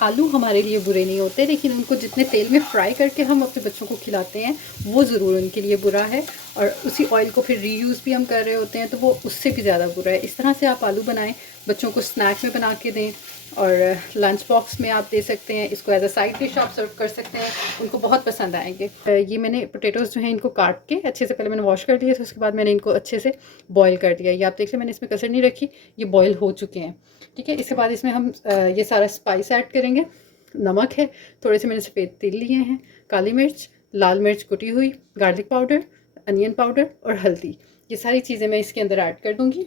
आलू हमारे लिए बुरे नहीं होते, लेकिन उनको जितने तेल में फ्राई करके हम अपने बच्चों को खिलाते हैं वो ज़रूर उनके लिए बुरा है। और उसी ऑयल को फिर रीयूज़ भी हम कर रहे होते हैं तो वो उससे भी ज़्यादा बुरा है। इस तरह से आप आलू बनाएं, बच्चों को स्नैक में बना के दें और लंच बॉक्स में आप दे सकते हैं। इसको एज अ साइड डिश आप सर्व कर सकते हैं, उनको बहुत पसंद आएंगे। ये मैंने पोटैटोज़ जो हैं इनको काट के अच्छे से पहले मैंने वॉश कर दिया, तो उसके बाद मैंने इनको अच्छे से बॉयल कर दिया। ये आप देख लें, मैंने इसमें कसर नहीं रखी, ये बॉयल हो चुके हैं। ठीक है, इसके बाद इसमें हम ये सारा स्पाइस ऐड करेंगे। नमक है, थोड़े से मैंने सफ़ेद तिल लिए हैं, काली मिर्च, लाल मिर्च कुटी हुई, गार्लिक पाउडर, अनियन पाउडर और हल्दी। ये सारी चीज़ें मैं इसके अंदर ऐड कर दूँगी।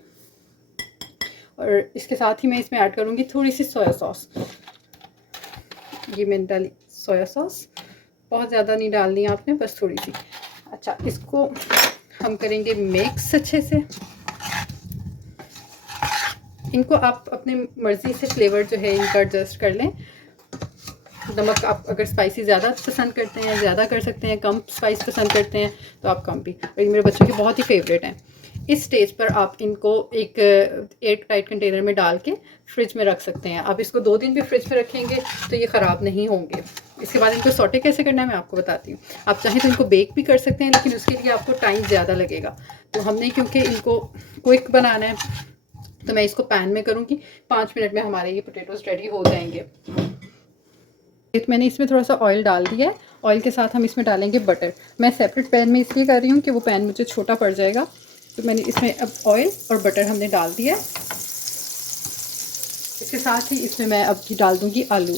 और इसके साथ ही मैं इसमें ऐड करूँगी थोड़ी सी सोया सॉस। ये मैंने डाली सोया सॉस, बहुत ज़्यादा नहीं डालनी है आपने, बस थोड़ी सी। अच्छा, इसको हम करेंगे मिक्स अच्छे से। इनको आप अपने मर्ज़ी से फ्लेवर जो है इनका एडजस्ट कर लें। नमक आप अगर स्पाइसी ज़्यादा पसंद करते हैं ज़्यादा कर सकते हैं, कम स्पाइस पसंद करते हैं तो आप कम भी। और ये मेरे बच्चों के बहुत ही फेवरेट हैं। इस स्टेज पर आप इनको एक एयर टाइट कंटेनर में डाल के फ्रिज में रख सकते हैं। आप इसको 2 दिन भी फ्रिज में रखेंगे तो ये ख़राब नहीं होंगे। इसके बाद इनको सॉटे कैसे करना है मैं आपको बताती हूँ। आप चाहें तो इनको बेक भी कर सकते हैं, लेकिन उसके लिए आपको टाइम ज़्यादा लगेगा। तो हमने क्योंकि इनको क्विक बनाना है तो मैं इसको पैन में करूँगी। 5 मिनट में हमारे ये पोटैटोज़ रेडी हो जाएंगे। तो मैंने इसमें थोड़ा सा ऑयल डाल दिया है। ऑयल के साथ हम इसमें डालेंगे बटर। मैं सेपरेट पैन में इसलिए कर रही हूँ कि वो पैन मुझे छोटा पड़ जाएगा। तो मैंने इसमें अब ऑयल और बटर हमने डाल दिया है। इसके साथ ही इसमें मैं अब डाल दूँगी आलू।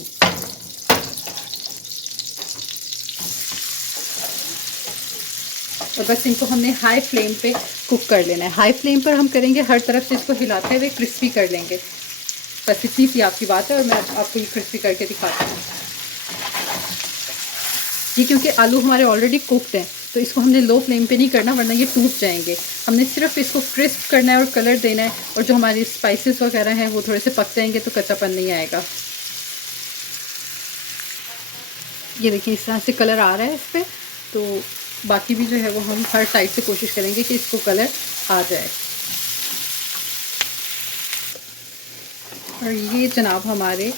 और बस इनको हमने हाई फ्लेम पे कुक कर लेना है। हाई फ्लेम पर हम करेंगे, हर तरफ से इसको हिलाते हुए क्रिस्पी कर लेंगे। बस इतनी सी आपकी बात है और मैं आपको ये क्रिस्पी करके दिखाती हूँ। ये क्योंकि आलू हमारे ऑलरेडी कुकड हैं तो इसको हमने लो फ्लेम पे नहीं करना, वरना ये टूट जाएंगे। हमने सिर्फ इसको क्रिस्प करना है और कलर देना है। और जो हमारी स्पाइसेस वगैरह हैं वो थोड़े से पक जाएंगे तो कच्चापन नहीं आएगा। ये देखिए इस तरह से कलर आ रहा है इस पर। तो बाकी भी जो है वो हम हर साइड से कोशिश करेंगे कि इसको कलर आ जाए। और ये जनाब हमारे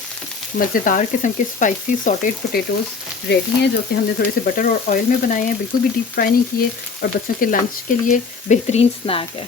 मज़ेदार किस्म के स्पाइसी सॉटेड पोटैटोज़ रेडी हैं, जो कि हमने थोड़े से बटर और ऑयल में बनाए हैं, बिल्कुल भी डीप फ्राई नहीं किए। और बच्चों के लंच के लिए बेहतरीन स्नैक है।